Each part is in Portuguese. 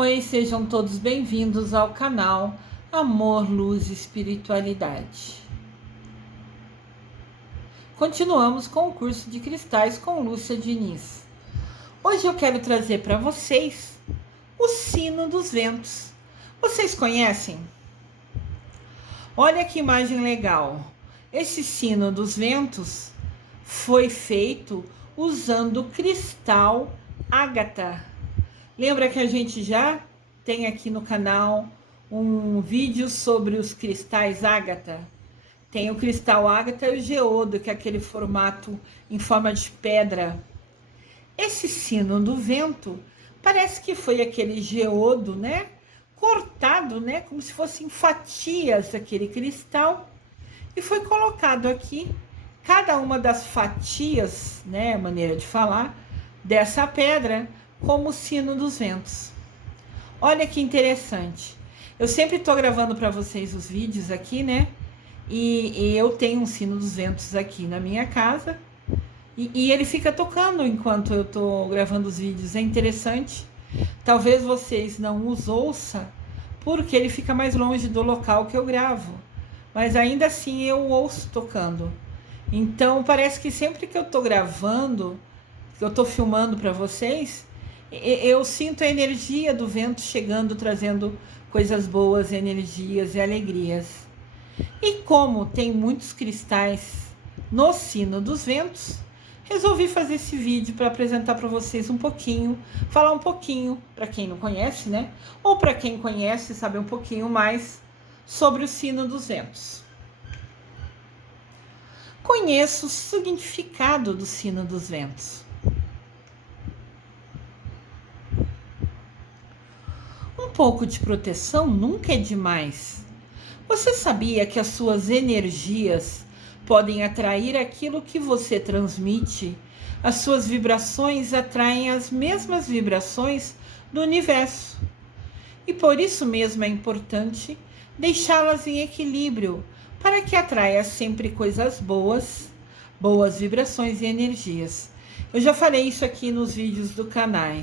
Oi, sejam todos bem-vindos ao canal Amor, Luz e Espiritualidade. Continuamos com o curso de cristais com Lúcia Diniz. Hoje eu quero trazer para vocês o sino dos ventos. Vocês conhecem? Olha que imagem legal. Esse sino dos ventos foi feito usando cristal ágata. Lembra que a gente já tem aqui no canal um vídeo sobre os cristais ágata? Tem o cristal ágata e o geodo, que é aquele formato em forma de pedra. Esse sino do vento parece que foi aquele geodo, né? Cortado, né? Como se fossem fatias daquele cristal. E foi colocado aqui, cada uma das fatias, né? Maneira de falar, dessa pedra, como o sino dos ventos. Olha que interessante. Eu sempre estou gravando para vocês os vídeos aqui, né? E eu tenho um sino dos ventos aqui na minha casa. E ele fica tocando enquanto eu estou gravando os vídeos. É interessante. Talvez vocês não os ouçam, porque ele fica mais longe do local que eu gravo. Mas ainda assim eu ouço tocando. Então parece que sempre que eu estou gravando, que eu estou filmando para vocês, eu sinto a energia do vento chegando, trazendo coisas boas, energias e alegrias. E como tem muitos cristais no sino dos ventos, resolvi fazer esse vídeo para apresentar para vocês um pouquinho, falar um pouquinho, para quem não conhece, né? Ou para quem conhece, saber um pouquinho mais sobre o sino dos ventos. Conheço o significado do sino dos ventos. Um pouco de proteção nunca é demais. Você sabia que as suas energias podem atrair aquilo que você transmite? As suas vibrações atraem as mesmas vibrações do universo. E por isso mesmo é importante deixá-las em equilíbrio, para que atraia sempre coisas boas, boas vibrações e energias. Eu já falei isso aqui nos vídeos do canal.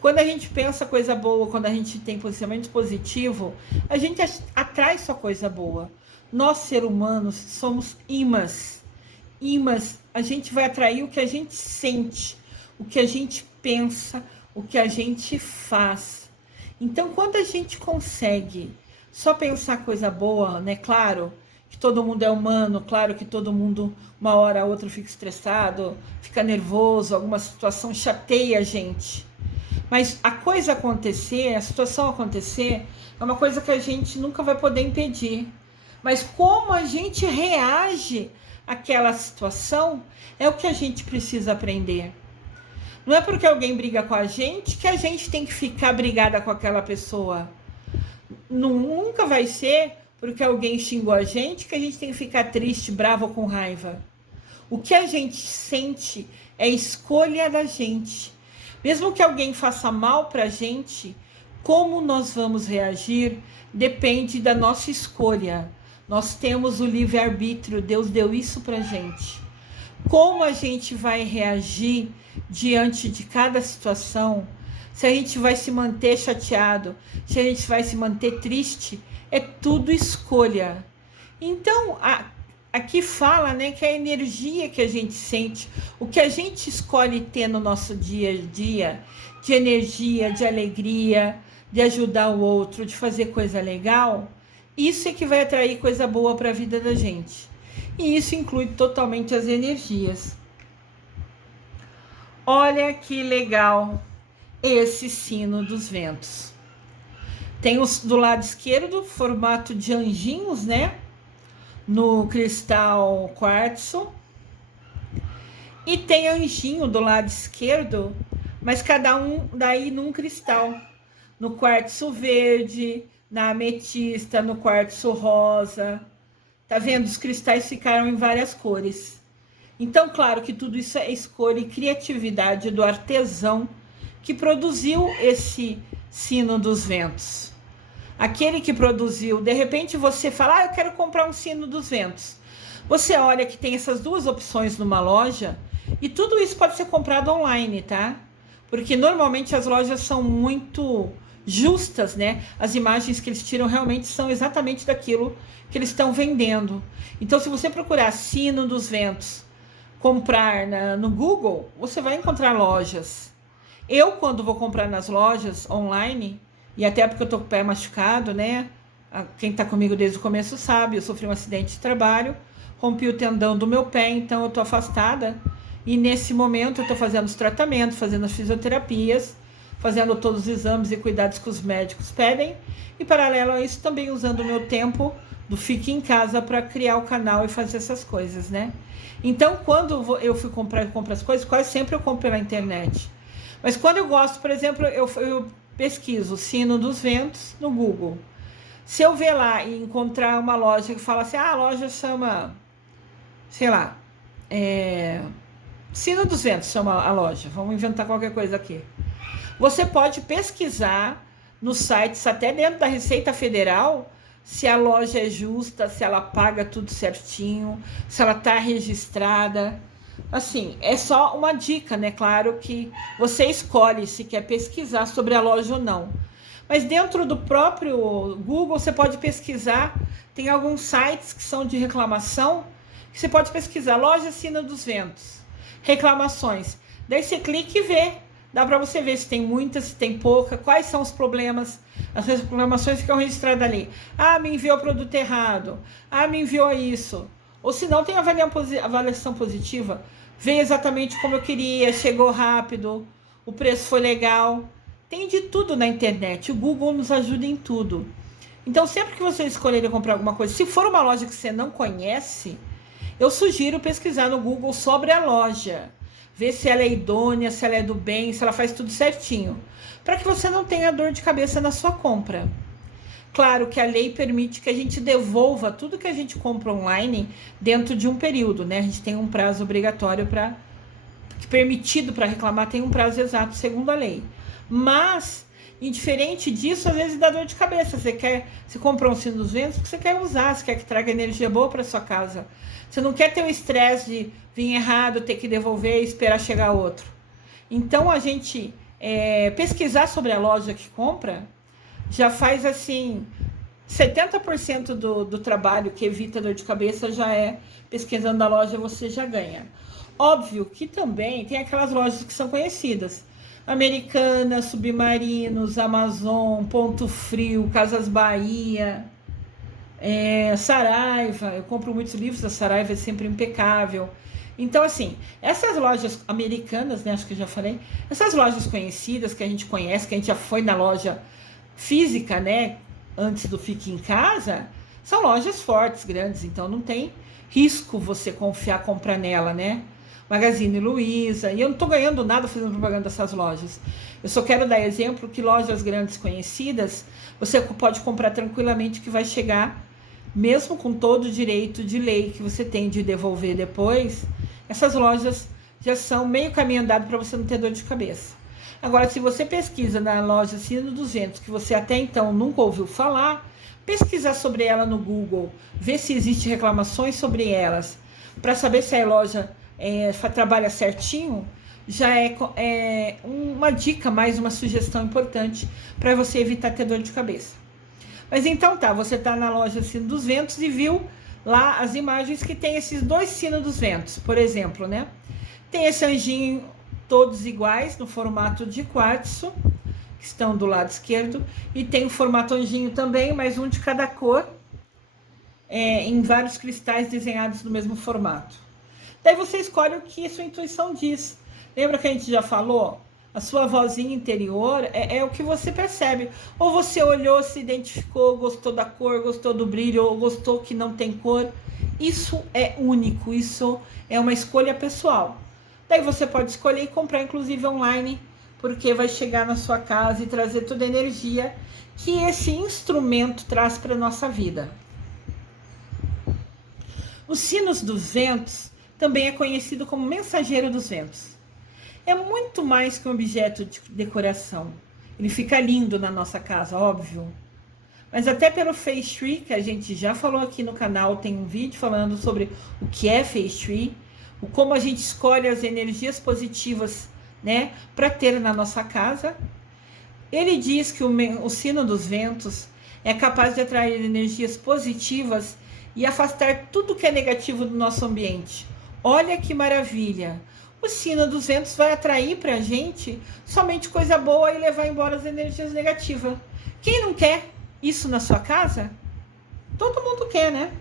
Quando a gente pensa coisa boa, quando a gente tem posicionamento positivo, a gente atrai só coisa boa. Nós, seres humanos, somos imãs. Imãs, a gente vai atrair o que a gente sente, o que a gente pensa, o que a gente faz. Então, quando a gente consegue só pensar coisa boa, né? Claro que todo mundo é humano, claro que todo mundo, uma hora ou outra, fica estressado, fica nervoso, alguma situação chateia a gente. Mas a coisa acontecer, a situação acontecer, é uma coisa que a gente nunca vai poder impedir. Mas como a gente reage àquela situação é o que a gente precisa aprender. Não é porque alguém briga com a gente que a gente tem que ficar brigada com aquela pessoa. Nunca vai ser porque alguém xingou a gente que a gente tem que ficar triste, bravo ou com raiva. O que a gente sente é escolha da gente. Mesmo que alguém faça mal para a gente, como nós vamos reagir depende da nossa escolha. Nós temos o livre-arbítrio, Deus deu isso para a gente. Como a gente vai reagir diante de cada situação, se a gente vai se manter chateado, se a gente vai se manter triste, é tudo escolha. Então, aqui fala, né, que a energia que a gente sente, o que a gente escolhe ter no nosso dia a dia, de energia, de alegria, de ajudar o outro, de fazer coisa legal, isso é que vai atrair coisa boa para a vida da gente. E isso inclui totalmente as energias. Olha que legal esse sino dos ventos. Tem do lado esquerdo, formato de anjinhos, né? No cristal quartzo. E tem anjinho do lado esquerdo, mas cada um daí num cristal. No quartzo verde, na ametista, no quartzo rosa. Tá vendo? Os cristais ficaram em várias cores. Então, claro que tudo isso é escolha e criatividade do artesão que produziu esse sino dos ventos. Aquele que produziu, de repente você fala, eu quero comprar um sino dos ventos. Você olha que tem essas duas opções numa loja e tudo isso pode ser comprado online, tá? Porque normalmente as lojas são muito justas, né? As imagens que eles tiram realmente são exatamente daquilo que eles estão vendendo. Então, se você procurar sino dos ventos, comprar no Google, você vai encontrar lojas. Eu, quando vou comprar nas lojas online, e até porque eu tô com o pé machucado, né? Quem tá comigo desde o começo sabe, eu sofri um acidente de trabalho, rompi o tendão do meu pé, então eu tô afastada. E nesse momento eu tô fazendo os tratamentos, fazendo as fisioterapias, fazendo todos os exames e cuidados que os médicos pedem. E paralelo a isso, também usando o meu tempo do Fique em Casa para criar o canal e fazer essas coisas, né? Então, quando eu fui comprar as coisas, quase sempre eu compro pela internet. Mas quando eu gosto, por exemplo, eu pesquiso Sino dos Ventos no Google. Se eu ver lá e encontrar uma loja que fala assim, a loja chama, sei lá, Sino dos Ventos chama a loja, vamos inventar qualquer coisa aqui. Você pode pesquisar nos sites, até dentro da Receita Federal, se a loja é justa, se ela paga tudo certinho, se ela está registrada. Assim, é só uma dica, né? Claro que você escolhe se quer pesquisar sobre a loja ou não. Mas dentro do próprio Google, você pode pesquisar, tem alguns sites que são de reclamação, que você pode pesquisar, loja Sino dos Ventos, reclamações. Daí você clica e vê. Dá para você ver se tem muita, se tem pouca, quais são os problemas, as reclamações ficam registradas ali. Ah, me enviou o produto errado. Ah, me enviou isso. Ou se não, tem avaliação positiva. Veio exatamente como eu queria, chegou rápido, o preço foi legal. Tem de tudo na internet. O Google nos ajuda em tudo. Então, sempre que você escolher comprar alguma coisa, se for uma loja que você não conhece, eu sugiro pesquisar no Google sobre a loja. Ver se ela é idônea, se ela é do bem, se ela faz tudo certinho. Para que você não tenha dor de cabeça na sua compra. Claro que a lei permite que a gente devolva tudo que a gente compra online dentro de um período, né? A gente tem um prazo obrigatório permitido para reclamar, tem um prazo exato segundo a lei. Mas, indiferente disso, às vezes dá dor de cabeça. Você comprou um Sino dos Ventos porque você quer usar, você quer que traga energia boa para sua casa. Você não quer ter o estresse de vir errado, ter que devolver e esperar chegar outro. Então, a gente pesquisar sobre a loja que compra já faz assim 70% do trabalho que evita dor de cabeça já é pesquisando a loja, você já ganha. Óbvio que também tem aquelas lojas que são conhecidas. Americanas, Submarinos, Amazon, Ponto Frio, Casas Bahia, Saraiva. Eu compro muitos livros da Saraiva, é sempre impecável. Então, assim, essas lojas americanas, né, acho que eu já falei, essas lojas conhecidas que a gente conhece, que a gente já foi na loja física, né, antes do Fique em Casa, são lojas fortes, grandes, então não tem risco você comprar nela, né? Magazine Luiza, e eu não estou ganhando nada fazendo propaganda dessas lojas. Eu só quero dar exemplo que lojas grandes conhecidas, você pode comprar tranquilamente que vai chegar, mesmo com todo o direito de lei que você tem de devolver depois, essas lojas já são meio caminho andado para você não ter dor de cabeça. Agora, se você pesquisa na loja Sino dos Ventos, que você até então nunca ouviu falar, pesquisar sobre ela no Google, ver se existem reclamações sobre elas, para saber se a loja trabalha certinho, já é uma dica, mais uma sugestão importante para você evitar ter dor de cabeça. Mas então tá, você tá na loja Sino dos Ventos e viu lá as imagens que tem esses dois Sino dos Ventos, por exemplo, né? Tem esse anjinho todos iguais no formato de quartzo, que estão do lado esquerdo, e tem o formato anjinho também, mas um de cada cor, em vários cristais desenhados no mesmo formato. Daí você escolhe o que a sua intuição diz. Lembra que a gente já falou? A sua vozinha interior é o que você percebe. Ou você olhou, se identificou, gostou da cor, gostou do brilho, ou gostou que não tem cor. Isso é único, isso é uma escolha pessoal. Daí você pode escolher e comprar, inclusive online, porque vai chegar na sua casa e trazer toda a energia que esse instrumento traz para a nossa vida. Os sinos dos ventos também é conhecido como mensageiro dos ventos. É muito mais que um objeto de decoração. Ele fica lindo na nossa casa, óbvio. Mas até pelo Feng Shui, que a gente já falou aqui no canal, tem um vídeo falando sobre o que é Feng Shui, como a gente escolhe as energias positivas, né, para ter na nossa casa. Ele diz que o sino dos ventos é capaz de atrair energias positivas e afastar tudo que é negativo do nosso ambiente. Olha que maravilha! O sino dos ventos vai atrair para a gente somente coisa boa e levar embora as energias negativas. Quem não quer isso na sua casa? Todo mundo quer, né?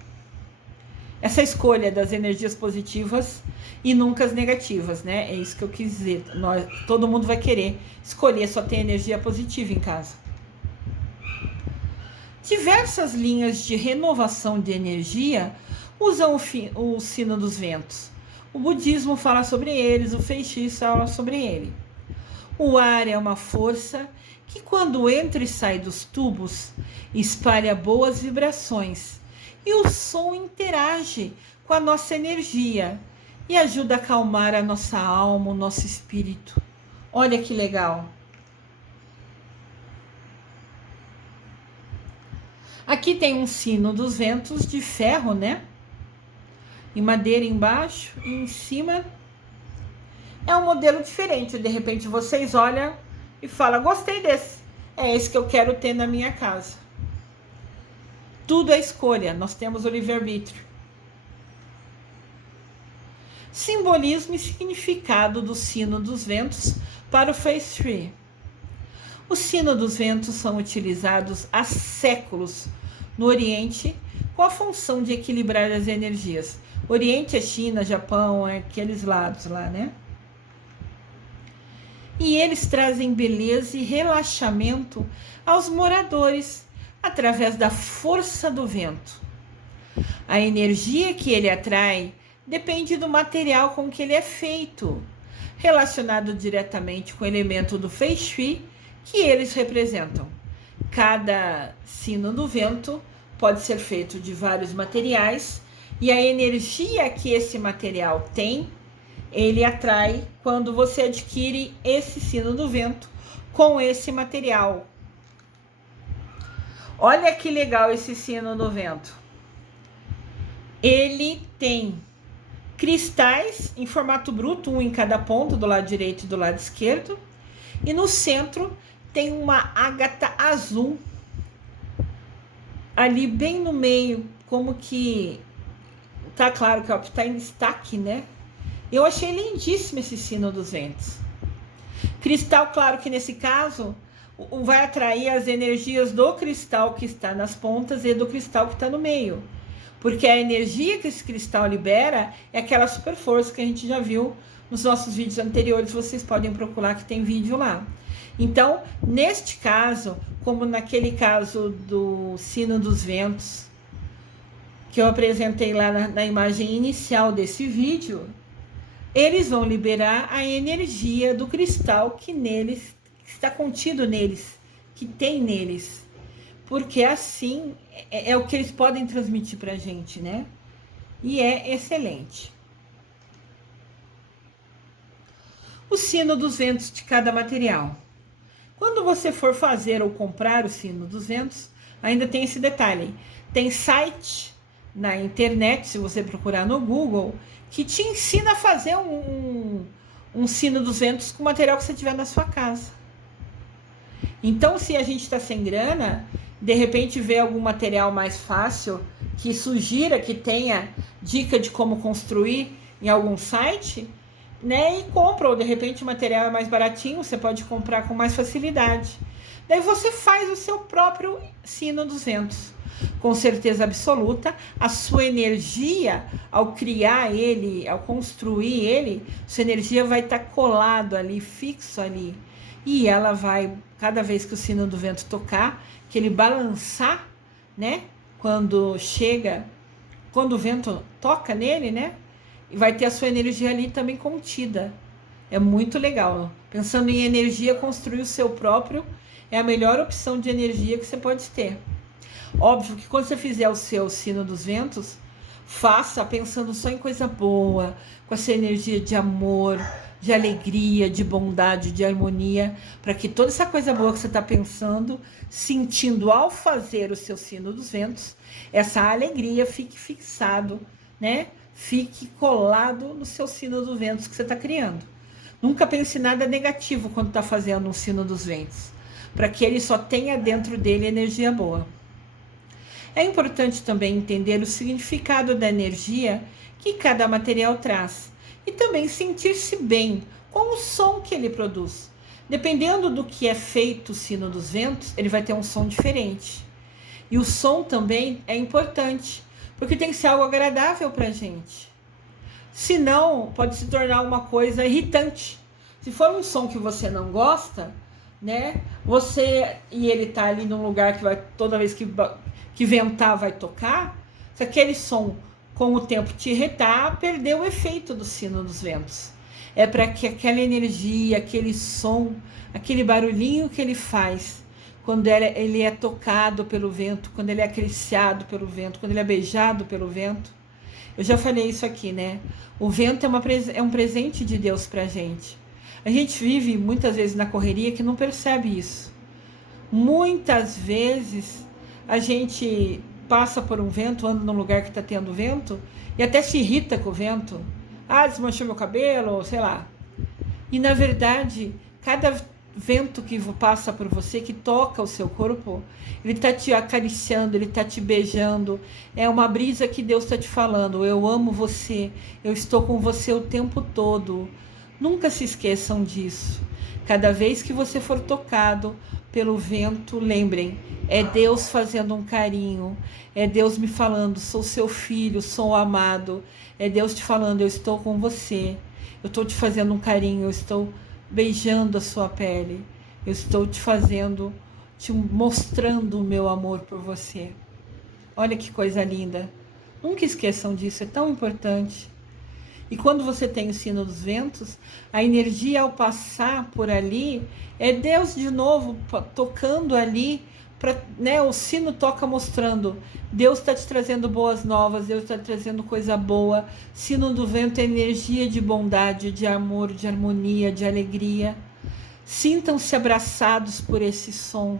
Essa escolha das energias positivas e nunca as negativas, né? É isso que eu quis dizer. Todo mundo vai querer escolher só ter energia positiva em casa. Diversas linhas de renovação de energia usam o sino dos ventos. O budismo fala sobre eles, o Fei Shui fala sobre ele. O ar é uma força que, quando entra e sai dos tubos, espalha boas vibrações, e o som interage com a nossa energia e ajuda a acalmar a nossa alma, o nosso espírito. Olha que legal! Aqui tem um sino dos ventos de ferro, né? Em madeira embaixo e em cima é um modelo diferente. De repente vocês olham e falam, gostei desse. É esse que eu quero ter na minha casa. Tudo é escolha, nós temos o livre-arbítrio. Simbolismo e significado do sino dos ventos para o Feng Shui. O sino dos ventos são utilizados há séculos no Oriente com a função de equilibrar as energias. Oriente é China, Japão, é aqueles lados lá, né? E eles trazem beleza e relaxamento aos moradores através da força do vento. A energia que ele atrai depende do material com que ele é feito, relacionado diretamente com o elemento do Feng Shui que eles representam. Cada sino do vento pode ser feito de vários materiais e a energia que esse material tem, ele atrai quando você adquire esse sino do vento com esse material. Olha que legal esse sino do vento. Ele tem cristais em formato bruto, um em cada ponta, do lado direito e do lado esquerdo. E no centro tem uma ágata azul ali bem no meio, como que tá claro que está em destaque, né? Eu achei lindíssimo esse sino dos ventos. Cristal, claro que nesse caso vai atrair as energias do cristal que está nas pontas e do cristal que está no meio. Porque a energia que esse cristal libera é aquela super força que a gente já viu nos nossos vídeos anteriores. Vocês podem procurar que tem vídeo lá. Então, neste caso, como naquele caso do sino dos ventos, que eu apresentei lá na imagem inicial desse vídeo, eles vão liberar a energia do cristal que neles, que está contido neles, que tem neles. Porque assim é o que eles podem transmitir para a gente, né? E é excelente. O sino dos ventos de cada material. Quando você for fazer ou comprar o sino dos ventos, ainda tem esse detalhe. Tem site na internet, se você procurar no Google, que te ensina a fazer um sino dos ventos com o material que você tiver na sua casa. Então, se a gente está sem grana, de repente vê algum material mais fácil, que sugira que tenha dica de como construir em algum site, né? E compra, ou de repente o material é mais baratinho, você pode comprar com mais facilidade. Daí você faz o seu próprio sino dos ventos. Com certeza absoluta, a sua energia, ao criar ele, ao construir ele, sua energia vai estar colado ali, fixo ali. E ela vai, cada vez que o sino do vento tocar, que ele balançar, né? Quando o vento toca nele, né? E vai ter a sua energia ali também contida. É muito legal. Pensando em energia, construir o seu próprio é a melhor opção de energia que você pode ter. Óbvio que quando você fizer o seu sino dos ventos, faça pensando só em coisa boa, com essa energia de amor, de alegria, de bondade, de harmonia, para que toda essa coisa boa que você está pensando, sentindo ao fazer o seu sino dos ventos, essa alegria fique fixado, né? Fique colado no seu sino dos ventos que você está criando. Nunca pense nada negativo quando está fazendo um sino dos ventos. para que ele só tenha dentro dele energia boa. É importante também entender o significado da energia que cada material traz e também sentir-se bem com o som que ele produz. Dependendo do que é feito o sino dos ventos, ele vai ter um som diferente. E o som também é importante, porque tem que ser algo agradável para a gente. Senão, pode se tornar uma coisa irritante. Se for um som que você não gosta, né? E ele tá ali num lugar que vai, toda vez que ventar vai tocar, se aquele som com o tempo te irritar, perdeu o efeito do sino dos ventos. É para que aquela energia, aquele som, aquele barulhinho que ele faz, quando ele é tocado pelo vento, quando ele é acariciado pelo vento, quando ele é beijado pelo vento. Eu já falei isso aqui, né? O vento é um presente de Deus pra gente. A gente vive muitas vezes na correria que não percebe isso. Muitas vezes a gente passa por um vento, anda num lugar que está tendo vento e até se irrita com o vento. Ah, desmanchou meu cabelo, sei lá. E na verdade, cada vento que passa por você, que toca o seu corpo, ele está te acariciando, ele está te beijando. É uma brisa que Deus está te falando: eu amo você, eu estou com você o tempo todo. Nunca se esqueçam disso. Cada vez que você for tocado pelo vento, lembrem, é Deus fazendo um carinho, é Deus me falando: sou seu filho, sou amado. É Deus te falando: eu estou com você, eu estou te fazendo um carinho, eu estou beijando a sua pele, eu estou te mostrando o meu amor por você. Olha que coisa linda. Nunca esqueçam disso, é tão importante. E quando você tem o sino dos ventos, a energia ao passar por ali, é Deus de novo tocando ali, né? O sino toca mostrando: Deus está te trazendo boas novas, Deus está trazendo coisa boa. Sino do vento é energia de bondade, de amor, de harmonia, de alegria. Sintam-se abraçados por esse som,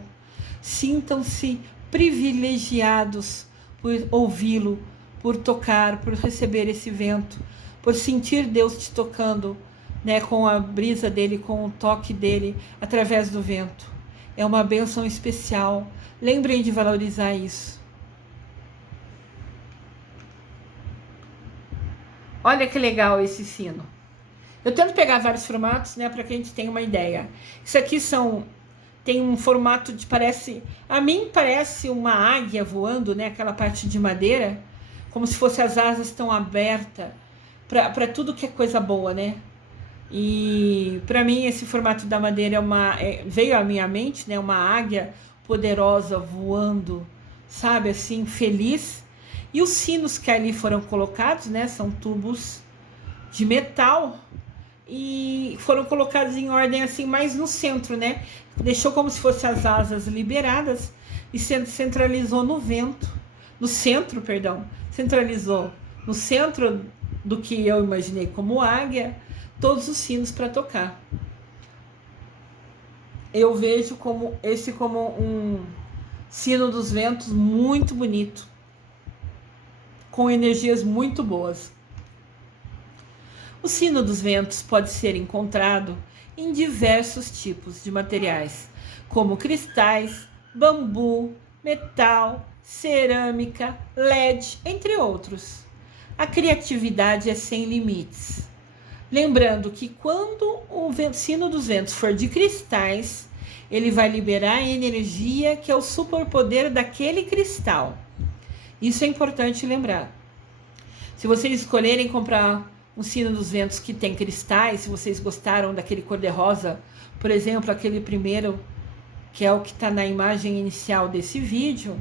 sintam-se privilegiados por ouvi-lo, por tocar, por receber esse vento, por sentir Deus te tocando, né, com a brisa dele, com o toque dele, através do vento. É uma bênção especial. Lembrem de valorizar isso. Olha que legal esse sino. Eu tento pegar vários formatos, né, para que a gente tenha uma ideia. Isso aqui tem um formato a mim parece uma águia voando, né, aquela parte de madeira, como se fosse as asas estão abertas para tudo que é coisa boa, né? E para mim esse formato da madeira veio à minha mente, né, uma águia poderosa voando, sabe, assim, feliz. E os sinos que ali foram colocados, né, são tubos de metal e foram colocados em ordem assim, mais no centro, né? Deixou como se fossem as asas liberadas e centralizou no centro, centralizou no centro do que eu imaginei como águia, todos os sinos para tocar. Eu vejo esse como um sino dos ventos muito bonito, com energias muito boas. O sino dos ventos pode ser encontrado em diversos tipos de materiais, como cristais, bambu, metal, cerâmica, LED, entre outros. A criatividade é sem limites. Lembrando que quando o sino dos ventos for de cristais, ele vai liberar a energia que é o superpoder daquele cristal. Isso é importante lembrar. Se vocês escolherem comprar um sino dos ventos que tem cristais, se vocês gostaram daquele cor-de-rosa, por exemplo, aquele primeiro, que é o que está na imagem inicial desse vídeo,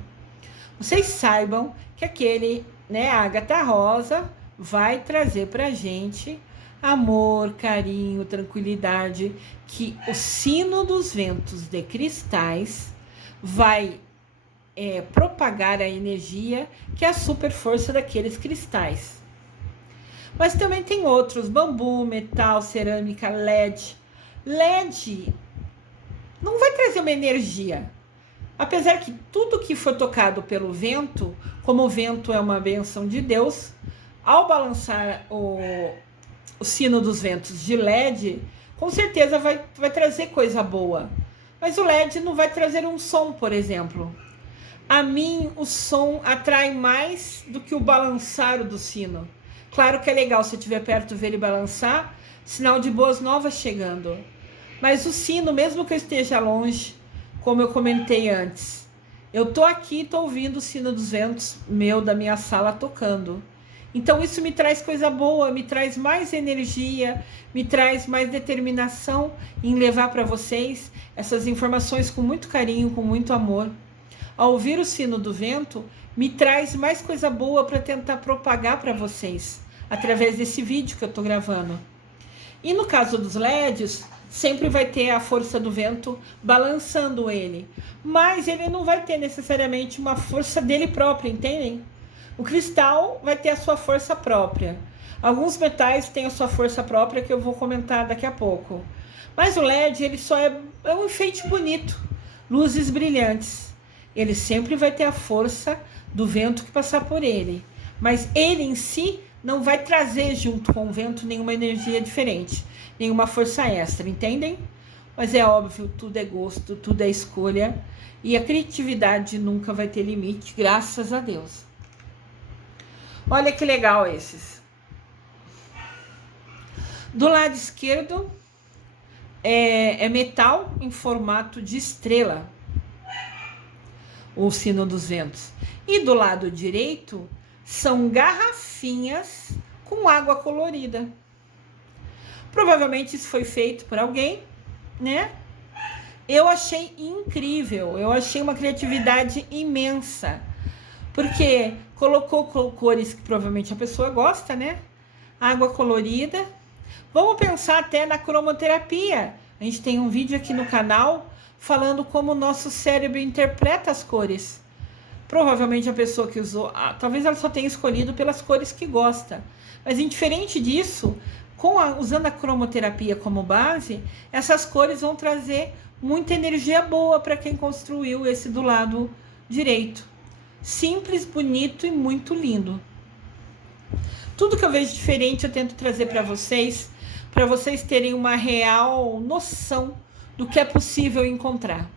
vocês saibam que aquele, né, ágata rosa, vai trazer para a gente amor, carinho, tranquilidade, que o sino dos ventos de cristais vai propagar a energia que é a super força daqueles cristais. Mas também tem outros: bambu, metal, cerâmica, LED. LED não vai trazer uma energia. Apesar que tudo que for tocado pelo vento, como o vento é uma bênção de Deus, ao balançar o sino dos ventos de LED, com certeza vai trazer coisa boa. Mas o LED não vai trazer um som, por exemplo. A mim, o som atrai mais do que o balançar do sino. Claro que é legal se eu estiver perto ver ele balançar, sinal de boas novas chegando. Mas o sino, mesmo que eu esteja longe, como eu comentei antes, eu tô aqui, tô ouvindo o sino dos ventos da minha sala tocando. Então isso me traz coisa boa, me traz mais energia, me traz mais determinação em levar para vocês essas informações com muito carinho, com muito amor. Ao ouvir o sino do vento, me traz mais coisa boa para tentar propagar para vocês, através desse vídeo que eu estou gravando. E no caso dos LEDs, sempre vai ter a força do vento balançando ele, mas ele não vai ter necessariamente uma força dele própria, entendem? O cristal vai ter a sua força própria. Alguns metais têm a sua força própria, que eu vou comentar daqui a pouco. Mas o LED, ele só é um enfeite bonito, luzes brilhantes. Ele sempre vai ter a força do vento que passar por ele. Mas ele em si não vai trazer junto com o vento nenhuma energia diferente, nenhuma força extra, entendem? Mas é óbvio, tudo é gosto, tudo é escolha. E a criatividade nunca vai ter limite, graças a Deus. Olha que legal esses. Do lado esquerdo é metal em formato de estrela, o sino dos ventos. E do lado direito são garrafinhas com água colorida. Provavelmente isso foi feito por alguém, né? Eu achei incrível, eu achei uma criatividade imensa. Porque colocou cores que provavelmente a pessoa gosta, né? Água colorida. Vamos pensar até na cromoterapia. A gente tem um vídeo aqui no canal falando como o nosso cérebro interpreta as cores. Provavelmente a pessoa que usou, talvez ela só tenha escolhido pelas cores que gosta. Mas indiferente disso, usando a cromoterapia como base, essas cores vão trazer muita energia boa para quem construiu esse do lado direito. Simples, bonito e muito lindo. Tudo que eu vejo diferente eu tento trazer para vocês terem uma real noção do que é possível encontrar.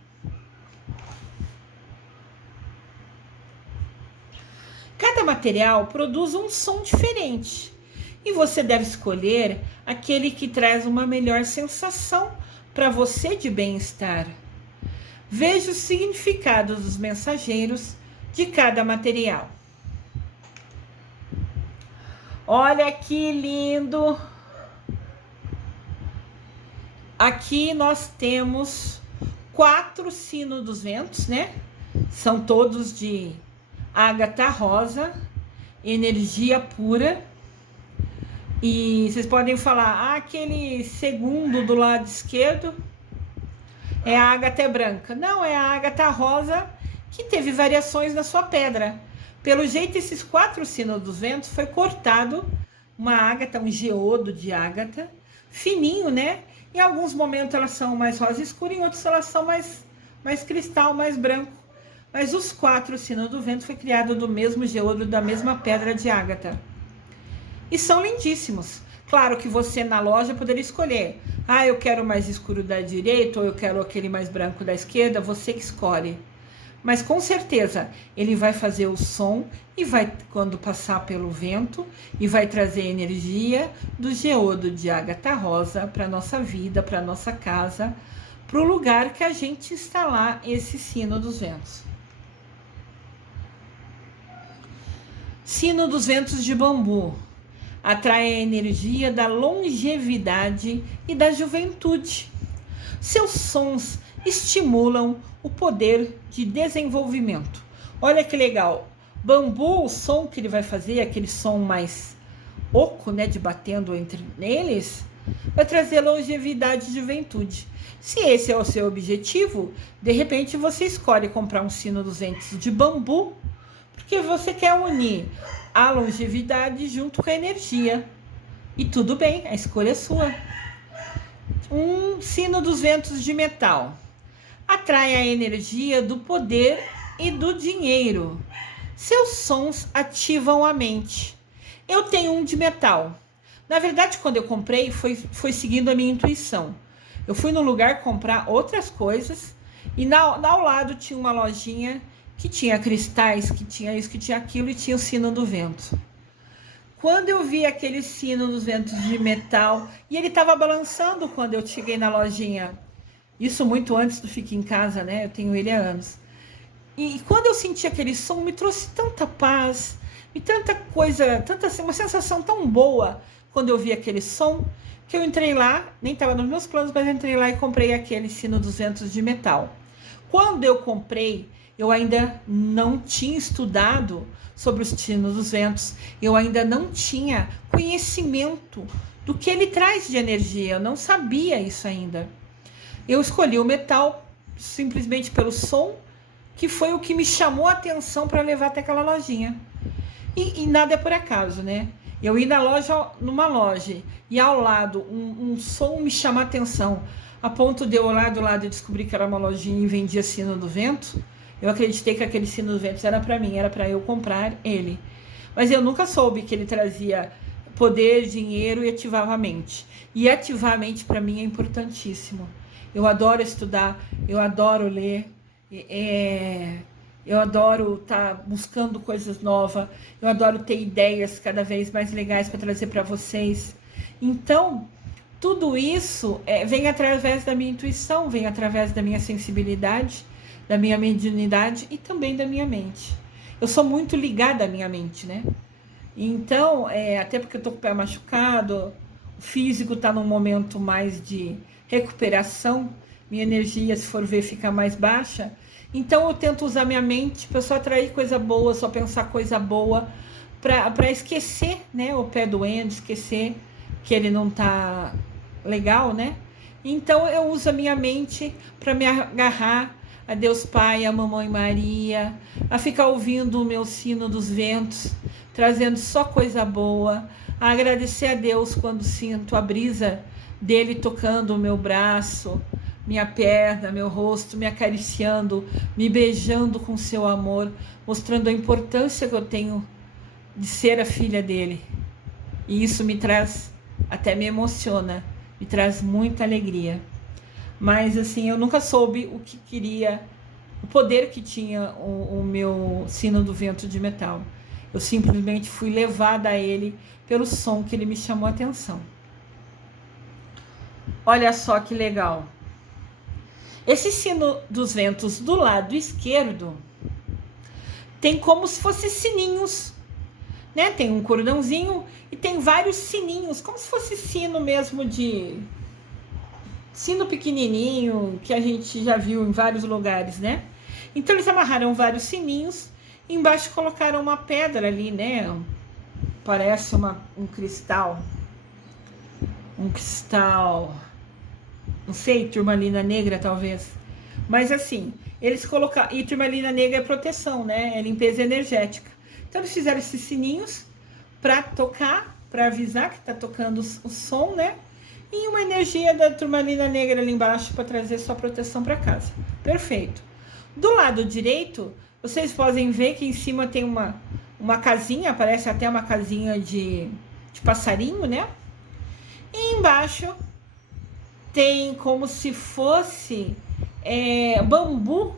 Cada material produz um som diferente e você deve escolher aquele que traz uma melhor sensação para você de bem-estar. Veja os significados dos mensageiros de cada material. Olha que lindo! Aqui nós temos 4 sinos dos ventos, né? São todos de ágata rosa, energia pura. E vocês podem falar, aquele segundo do lado esquerdo é a ágata branca. Não, é a ágata rosa que teve variações na sua pedra. Pelo jeito, esses 4 sinos dos ventos foi cortado uma ágata, um geodo de ágata, fininho, né? Em alguns momentos elas são mais rosa escura, em outros elas são mais cristal, mais branco. Mas os 4 sinos do vento foi criado do mesmo geodo, da mesma pedra de ágata. E são lindíssimos. Claro que você na loja poderia escolher. Eu quero mais escuro da direita ou eu quero aquele mais branco da esquerda. Você que escolhe. Mas com certeza ele vai fazer o som e vai, quando passar pelo vento, e vai trazer energia do geodo de ágata rosa para nossa vida, para nossa casa, para o lugar que a gente instalar esse sino dos ventos. Sino dos ventos de bambu atrai a energia da longevidade e da juventude. Seus sons estimulam o poder de desenvolvimento. Olha que legal. Bambu, o som que ele vai fazer, aquele som mais oco, né, de batendo entre eles, vai trazer longevidade e juventude. Se esse é o seu objetivo, de repente você escolhe comprar um sino dos ventos de bambu, porque você quer unir a longevidade junto com a energia. E tudo bem, a escolha é sua. Um sino dos ventos de metal atrai a energia do poder e do dinheiro. Seus sons ativam a mente. Eu tenho um de metal. Na verdade, quando eu comprei, foi seguindo a minha intuição. Eu fui no lugar comprar outras coisas e ao lado tinha uma lojinha que tinha cristais, que tinha isso, que tinha aquilo e tinha o sino do vento. Quando eu vi aquele sino dos ventos de metal, e ele estava balançando quando eu cheguei na lojinha, isso muito antes do Fique em Casa, né? Eu tenho ele há anos. E quando eu senti aquele som, me trouxe tanta paz, e tanta coisa, uma sensação tão boa quando eu vi aquele som, que eu entrei lá, nem estava nos meus planos, mas entrei lá e comprei aquele sino dos ventos de metal. Quando eu comprei, eu ainda não tinha estudado sobre os sinos dos ventos, eu ainda não tinha conhecimento do que ele traz de energia, eu não sabia isso ainda. Eu escolhi o metal simplesmente pelo som, que foi o que me chamou a atenção para levar até aquela lojinha. E nada é por acaso, né? Eu ir numa loja, e ao lado um som me chama a atenção, a ponto de eu olhar do lado e descobrir que era uma lojinha e vendia sino do vento. Eu acreditei que aquele sino do vento era para mim, era para eu comprar ele. Mas eu nunca soube que ele trazia poder, dinheiro e ativava a mente. E ativar a mente para mim é importantíssimo. Eu adoro estudar, eu adoro ler, eu adoro estar buscando coisas novas, eu adoro ter ideias cada vez mais legais para trazer para vocês. Então, tudo isso vem através da minha intuição, vem através da minha sensibilidade, da minha mediunidade e também da minha mente. Eu sou muito ligada à minha mente, né? Então, até porque eu tô com o pé machucado, o físico tá num momento mais de recuperação, minha energia, se for ver, fica mais baixa. Então eu tento usar minha mente para só atrair coisa boa, só pensar coisa boa, para esquecer, né, o pé doendo, esquecer que ele não tá legal, né? Então eu uso a minha mente para me agarrar a Deus Pai, a Mamãe Maria, a ficar ouvindo o meu sino dos ventos, trazendo só coisa boa, a agradecer a Deus quando sinto a brisa dele tocando o meu braço, minha perna, meu rosto, me acariciando, me beijando com seu amor, mostrando a importância que eu tenho de ser a filha dele. E isso me traz, até me emociona, me traz muita alegria. Mas assim, eu nunca soube o que queria, o poder que tinha o meu sino do vento de metal. Eu simplesmente fui levada a ele pelo som que ele me chamou a atenção. Olha só que legal. Esse sino dos ventos do lado esquerdo tem como se fossem sininhos, né? Tem um cordãozinho e tem vários sininhos, como se fosse sino mesmo de... sino pequenininho, que a gente já viu em vários lugares, né? Então eles amarraram vários sininhos, e embaixo colocaram uma pedra ali, né? Parece um cristal. Um cristal... não sei, turmalina negra talvez. Mas assim, eles colocaram... e turmalina negra é proteção, né? É limpeza energética. Então eles fizeram esses sininhos para tocar, para avisar que tá tocando o som, né? E uma energia da turmalina negra ali embaixo para trazer sua proteção para casa. Perfeito. Do lado direito, vocês podem ver que em cima tem uma casinha, parece até uma casinha de passarinho, né? E embaixo tem como se fosse bambu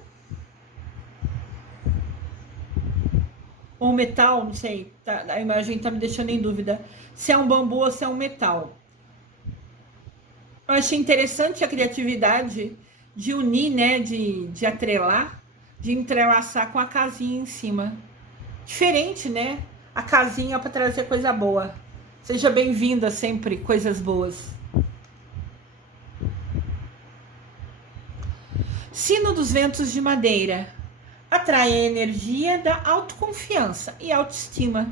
ou metal, não sei, tá, a imagem tá me deixando em dúvida se é um bambu ou se é um metal. Eu achei interessante a criatividade de unir, né, de atrelar, de entrelaçar com a casinha em cima. Diferente, né? A casinha para trazer coisa boa. Seja bem-vinda sempre, coisas boas. Sino dos ventos de madeira. Atrai a energia da autoconfiança e autoestima.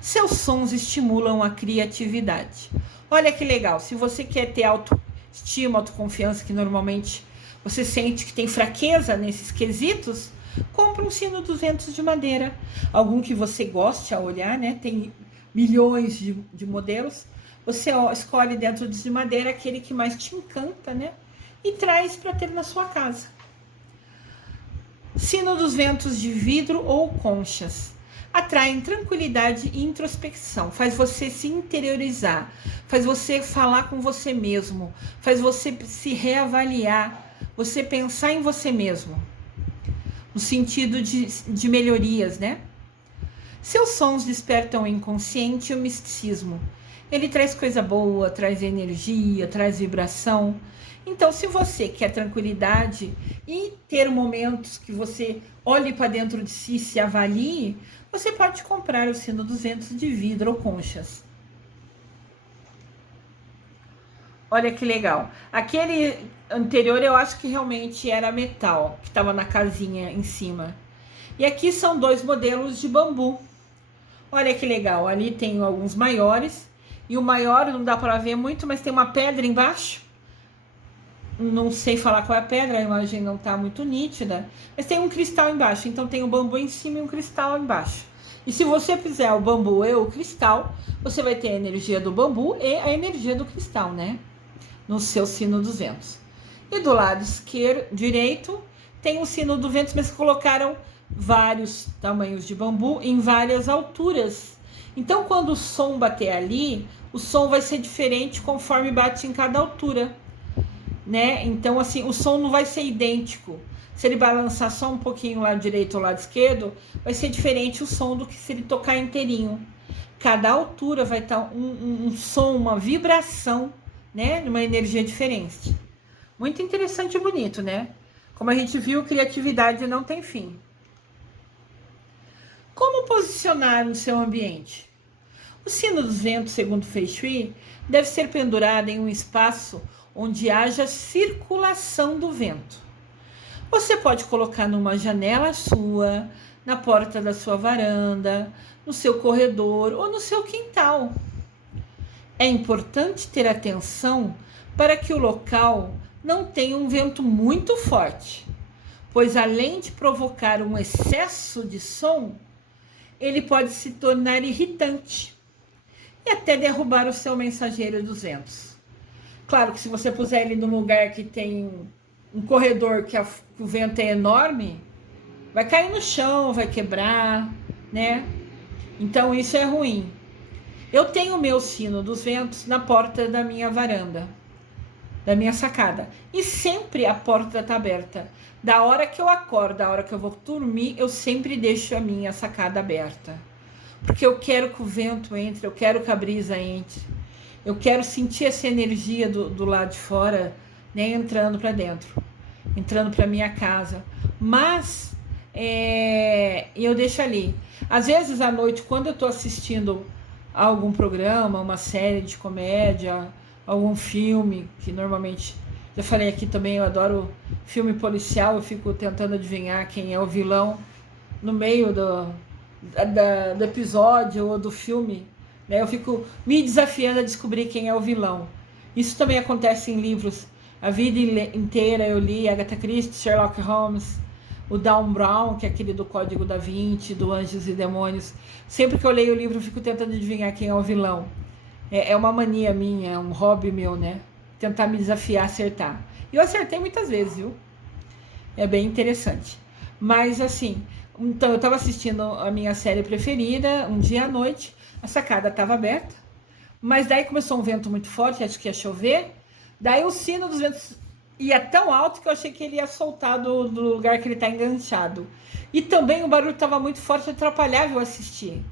Seus sons estimulam a criatividade. Olha que legal, se você quer ter autoestima, autoconfiança, que normalmente você sente que tem fraqueza nesses quesitos, compre um sino dos ventos de madeira. Algum que você goste a olhar, né? Tem milhões de modelos. Você escolhe dentro de madeira aquele que mais te encanta, né? E traz para ter na sua casa. Sino dos ventos de vidro ou conchas. atraem tranquilidade e introspecção, faz você se interiorizar, faz você falar com você mesmo, faz você se reavaliar, você pensar em você mesmo, no sentido de melhorias, né? Seus sons despertam o inconsciente e o misticismo. Ele traz coisa boa, traz energia, traz vibração. Então, se você quer tranquilidade e ter momentos que você olhe para dentro de si, se avalie, você pode comprar o sino dos ventos de vidro ou conchas. Olha que legal. Aquele anterior eu acho que realmente era metal, que estava na casinha em cima. E aqui são 2 modelos de bambu. Olha que legal. Ali tem alguns maiores. E o maior não dá para ver muito, mas tem uma pedra embaixo. Não sei falar qual é a pedra, a imagem não está muito nítida. Mas tem um cristal embaixo. Então tem o bambu em cima e um cristal embaixo. E se você fizer o bambu e o cristal, você vai ter a energia do bambu e a energia do cristal, né? No seu sino dos ventos. E do lado direito tem o sino dos ventos, mas colocaram vários tamanhos de bambu em várias alturas. Então, quando o som bater ali, o som vai ser diferente conforme bate em cada altura, né? Então, assim, o som não vai ser idêntico. Se ele balançar só um pouquinho lado direito ou lado esquerdo, vai ser diferente o som do que se ele tocar inteirinho. Cada altura vai estar um som, uma vibração, né? Uma energia diferente. Muito interessante e bonito, né? Como a gente viu, criatividade não tem fim. Como posicionar no seu ambiente? O sino dos ventos, segundo Feng Shui, deve ser pendurado em um espaço onde haja circulação do vento. Você pode colocar numa janela sua, na porta da sua varanda, no seu corredor ou no seu quintal. É importante ter atenção para que o local não tenha um vento muito forte, pois além de provocar um excesso de som, ele pode se tornar irritante e até derrubar o seu mensageiro dos ventos. Claro que se você puser ele num lugar que tem um corredor que o vento é enorme, vai cair no chão, vai quebrar, né? Então isso é ruim. Eu tenho o meu sino dos ventos na porta da minha varanda, da minha sacada. E sempre a porta está aberta. Da hora que eu acordo, da hora que eu vou dormir, eu sempre deixo a minha sacada aberta. Porque eu quero que o vento entre, eu quero que a brisa entre. Eu quero sentir essa energia do lado de fora, né, entrando para dentro, entrando para minha casa. Mas eu deixo ali. Às vezes à noite, quando eu estou assistindo a algum programa, uma série de comédia, algum filme, que normalmente, já falei aqui também, eu adoro filme policial, eu fico tentando adivinhar quem é o vilão no meio do episódio ou do filme, né? Eu fico me desafiando a descobrir quem é o vilão. Isso também acontece em livros. A vida inteira eu li Agatha Christie, Sherlock Holmes, o Dan Brown, que é aquele do Código da Vinci, do Anjos e Demônios. Sempre que eu leio o livro, eu fico tentando adivinhar quem é o vilão. É uma mania minha, é um hobby meu, né? Tentar me desafiar, acertar. E eu acertei muitas vezes, viu? É bem interessante. Mas assim, então eu estava assistindo a minha série preferida, um dia à noite, a sacada estava aberta, mas daí começou um vento muito forte, acho que ia chover, daí o sino dos ventos ia tão alto que eu achei que ele ia soltar do lugar que ele está enganchado. E também o barulho estava muito forte, atrapalhava eu assistir.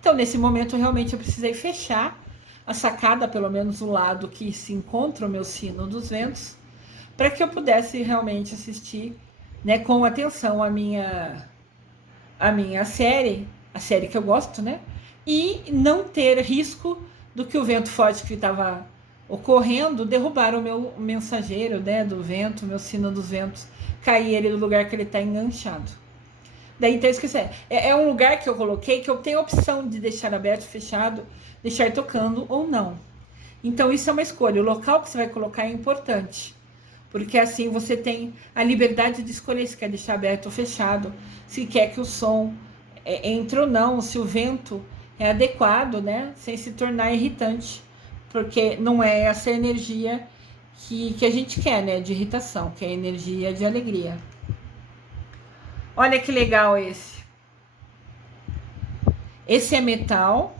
Então nesse momento realmente eu precisei fechar a sacada, pelo menos o lado que se encontra o meu sino dos ventos, para que eu pudesse realmente assistir, né, com atenção a minha série, a série que eu gosto, né, e não ter risco do que o vento forte que estava ocorrendo derrubar o meu mensageiro, né, do vento, meu sino dos ventos, cair ele do lugar que ele está enganchado. Daí então esqueci, é um lugar que eu coloquei que eu tenho a opção de deixar aberto, fechado, deixar tocando ou não. Então isso é uma escolha. O local que você vai colocar é importante, porque assim você tem a liberdade de escolher se quer deixar aberto ou fechado, se quer que o som entre ou não, se o vento é adequado, né, sem se tornar irritante, porque não é essa energia que a gente quer, né, de irritação, que é energia de alegria. Olha que legal esse. Esse é metal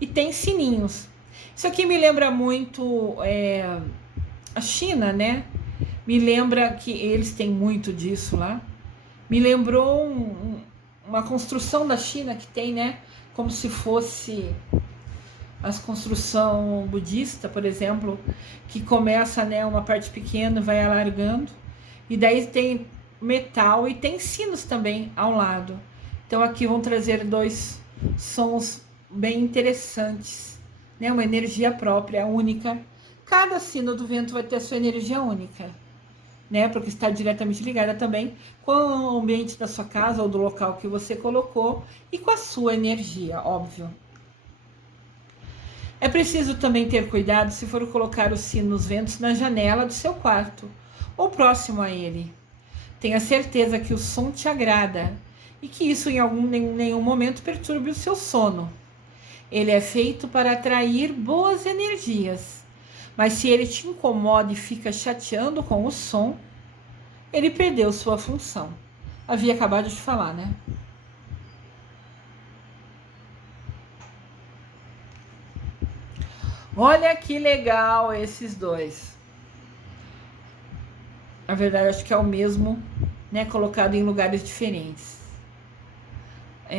e tem sininhos. Isso aqui me lembra muito a China, né? Me lembra que eles têm muito disso lá. Me lembrou uma construção da China que tem, né? Como se fosse as construção budista, por exemplo, que começa, né, uma parte pequena, vai alargando, e daí tem metal e tem sinos também ao lado. Então aqui vão trazer dois sons bem interessantes, né? Uma energia própria, única. Cada sino do vento vai ter a sua energia única, né? Porque está diretamente ligada também com o ambiente da sua casa ou do local que você colocou e com a sua energia, óbvio. É preciso também ter cuidado se for colocar o sino nos ventos na janela do seu quarto ou próximo a ele. Tenha certeza que o som te agrada e que isso em nenhum momento perturbe o seu sono. Ele é feito para atrair boas energias, mas se ele te incomoda e fica chateando com o som, ele perdeu sua função. Havia acabado de falar, né? Olha que legal esses dois. Na verdade, acho que é o mesmo, né? Colocado em lugares diferentes.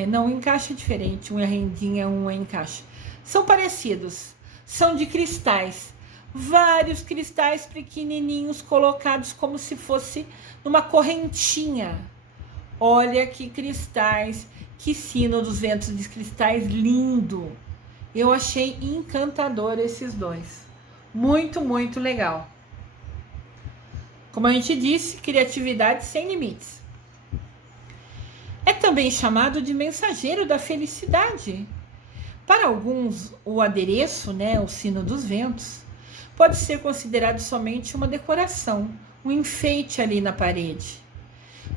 Não, encaixa diferente. Um é rendinha, um é encaixa. São parecidos. São de cristais. Vários cristais pequenininhos colocados como se fosse numa correntinha. Olha que cristais. Que sino dos ventos de cristais lindo. Eu achei encantador esses dois. Muito, muito legal. Como a gente disse, criatividade sem limites. É também chamado de mensageiro da felicidade. Para alguns, o adereço, né, o sino dos ventos, pode ser considerado somente uma decoração, um enfeite ali na parede.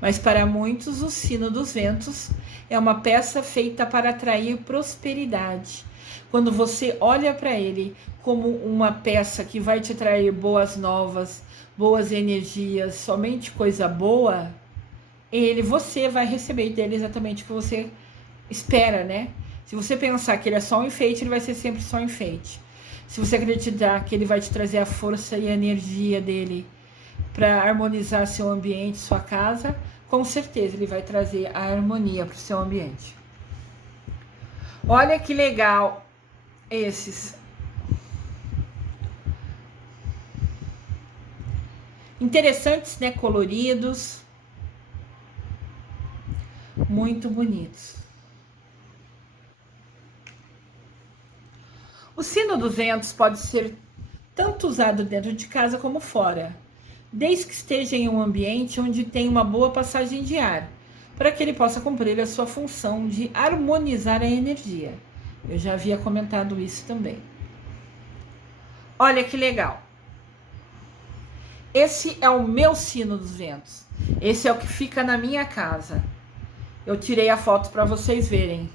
Mas para muitos, o sino dos ventos é uma peça feita para atrair prosperidade. Quando você olha para ele como uma peça que vai te trazer boas novas, boas energias, somente coisa boa, você vai receber dele exatamente o que você espera, né? Se você pensar que ele é só um enfeite, ele vai ser sempre só um enfeite. Se você acreditar que ele vai te trazer a força e a energia dele para harmonizar seu ambiente, sua casa, com certeza ele vai trazer a harmonia para o seu ambiente. Olha que legal esses. Interessantes, né? Coloridos. Muito bonitos. O sino dos ventos pode ser tanto usado dentro de casa como fora, desde que esteja em um ambiente onde tem uma boa passagem de ar, para que ele possa cumprir a sua função de harmonizar a energia. Eu já havia comentado isso também. Olha que legal. Esse é o meu sino dos ventos. Esse é o que fica na minha casa. Eu tirei a foto para vocês verem.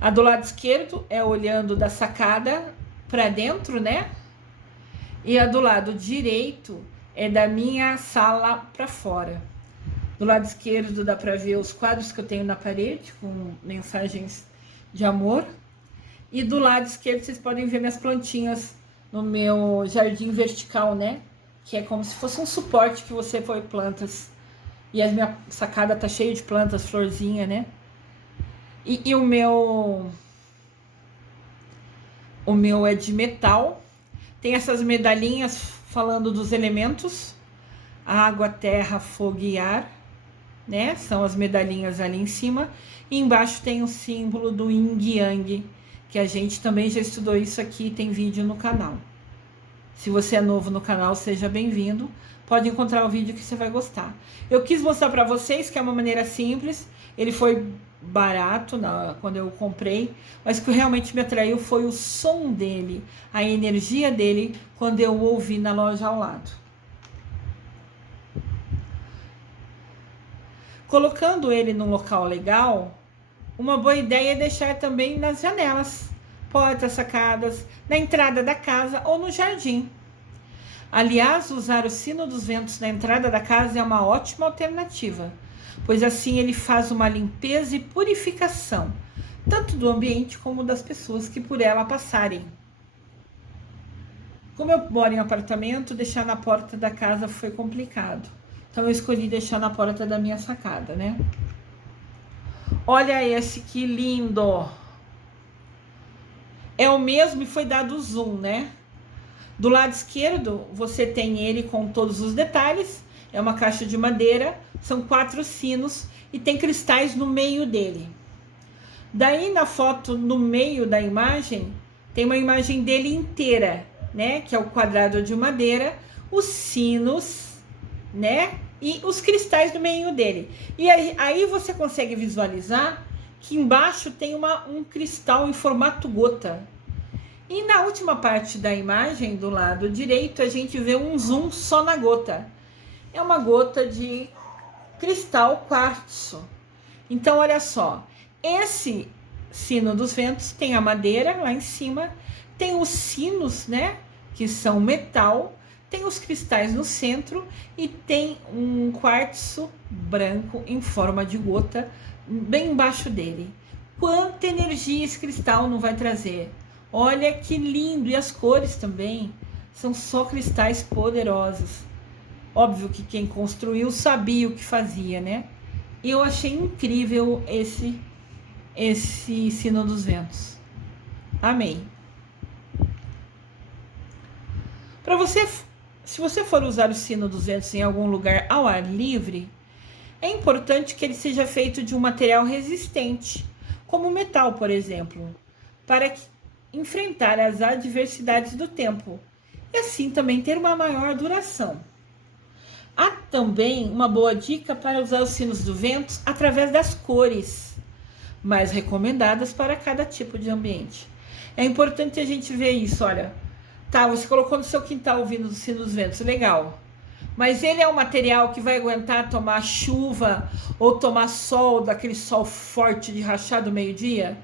A do lado esquerdo é olhando da sacada para dentro, né? E a do lado direito é da minha sala para fora. Do lado esquerdo dá para ver os quadros que eu tenho na parede com mensagens de amor. E do lado esquerdo vocês podem ver minhas plantinhas no meu jardim vertical, né? Que é como se fosse um suporte que você põe plantas. E a minha sacada tá cheia de plantas, florzinha, né? E o meu é de metal. Tem essas medalhinhas falando dos elementos: água, terra, fogo e ar, né? São as medalhinhas ali em cima. E embaixo tem o símbolo do Yin Yang, que a gente também já estudou isso aqui, tem vídeo no canal. Se você é novo no canal, seja bem-vindo. Pode encontrar o vídeo que você vai gostar. Eu quis mostrar para vocês que é uma maneira simples. Ele foi barato quando eu comprei, mas o que realmente me atraiu foi o som dele, a energia dele, quando eu o ouvi na loja ao lado. Colocando ele num local legal, uma boa ideia é deixar também nas janelas, portas, sacadas, na entrada da casa ou no jardim. Aliás, usar o sino dos ventos na entrada da casa é uma ótima alternativa, pois assim ele faz uma limpeza e purificação, tanto do ambiente como das pessoas que por ela passarem. Como eu moro em apartamento, deixar na porta da casa foi complicado. Então eu escolhi deixar na porta da minha sacada, né? Olha esse que lindo! É o mesmo e foi dado zoom, né? Do lado esquerdo, você tem ele com todos os detalhes. É uma caixa de madeira, são 4 sinos e tem cristais no meio dele. Daí na foto, no meio da imagem, tem uma imagem dele inteira, né? Que é o quadrado de madeira, os sinos, né? E os cristais no meio dele. E aí você consegue visualizar que embaixo tem um cristal em formato gota. E na última parte da imagem, do lado direito, a gente vê um zoom só na gota. É uma gota de cristal quartzo. Então, olha só, esse sino dos ventos tem a madeira lá em cima, tem os sinos, né, que são metal, tem os cristais no centro e tem um quartzo branco em forma de gota bem embaixo dele. Quanta energia esse cristal não vai trazer? Olha que lindo! E as cores também são só cristais poderosos. Óbvio que quem construiu sabia o que fazia, né? E eu achei incrível esse sino dos ventos. Amei. Para você, se você for usar o sino dos ventos em algum lugar ao ar livre, é importante que ele seja feito de um material resistente, como metal, por exemplo, para enfrentar as adversidades do tempo e assim também ter uma maior duração. Há também uma boa dica para usar os sinos do vento através das cores mais recomendadas para cada tipo de ambiente. É importante a gente ver isso, olha. Tá, você colocou no seu quintal ouvindo os sinos dos ventos, legal. Mas ele é um material que vai aguentar tomar chuva ou tomar sol, daquele sol forte de rachar do meio-dia?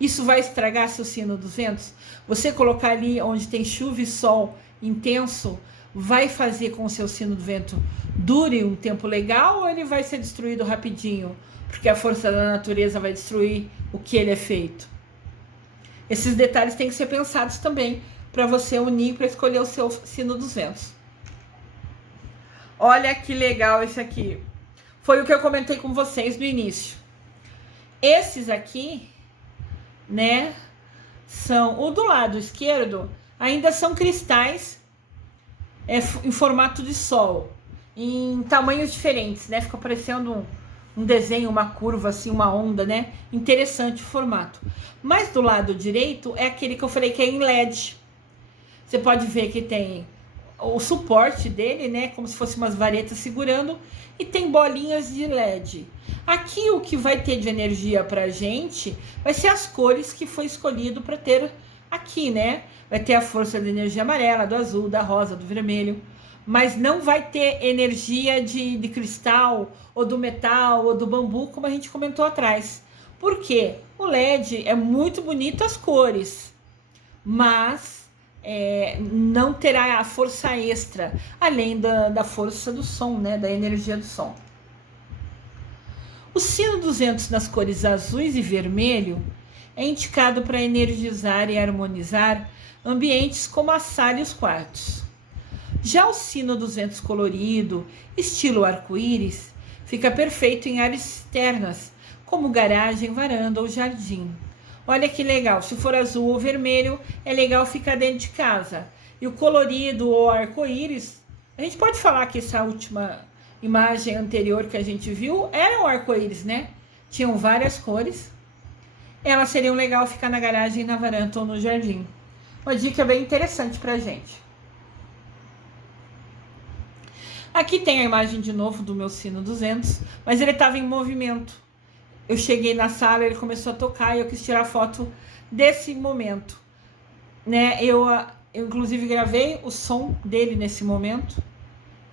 Isso vai estragar seu sino dos ventos? Você colocar ali onde tem chuva e sol intenso, vai fazer com o seu sino do vento dure um tempo legal ou ele vai ser destruído rapidinho? Porque a força da natureza vai destruir o que ele é feito. Esses detalhes têm que ser pensados também para você unir para escolher o seu sino dos ventos. Olha que legal esse aqui. Foi o que eu comentei com vocês no início. Esses aqui, né, são o do lado esquerdo, ainda são cristais em formato de sol, em tamanhos diferentes, né? Fica parecendo um desenho, uma curva, assim, uma onda, né? Interessante o formato. Mas do lado direito é aquele que eu falei que é em LED. Você pode ver que tem o suporte dele, né? Como se fosse umas varetas segurando, e tem bolinhas de LED. Aqui o que vai ter de energia pra gente vai ser as cores que foi escolhido para ter aqui, né? Vai ter a força da energia amarela, do azul, da rosa, do vermelho. Mas não vai ter energia de cristal, ou do metal, ou do bambu, como a gente comentou atrás. Por quê? O LED é muito bonito as cores, mas não terá a força extra, além da força do som, né? Da energia do som. O sino dos ventos nas cores azuis e vermelho é indicado para energizar e harmonizar ambientes como a sala e os quartos. Já o sino dos ventos colorido, estilo arco-íris, fica perfeito em áreas externas, como garagem, varanda ou jardim. Olha que legal, se for azul ou vermelho, é legal ficar dentro de casa. E o colorido ou arco-íris, a gente pode falar que essa última imagem anterior que a gente viu era um arco-íris, né? Tinham várias cores. Elas seriam legal ficar na garagem, na varanda ou no jardim. Uma dica bem interessante pra gente. Aqui tem a imagem de novo do meu sino 200, mas ele estava em movimento. Eu cheguei na sala, ele começou a tocar e eu quis tirar foto desse momento, né? Eu inclusive gravei o som dele nesse momento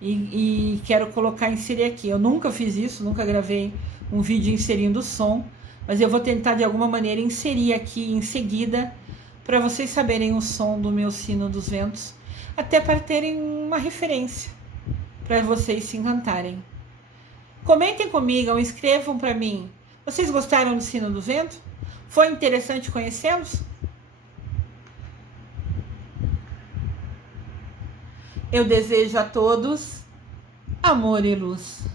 e quero colocar, inserir aqui. Eu nunca fiz isso, nunca gravei um vídeo inserindo o som, mas eu vou tentar de alguma maneira inserir aqui em seguida para vocês saberem o som do meu sino dos ventos, até para terem uma referência, para vocês se encantarem. Comentem comigo ou escrevam para mim. Vocês gostaram do sino do vento? Foi interessante conhecê-los? Eu desejo a todos amor e luz.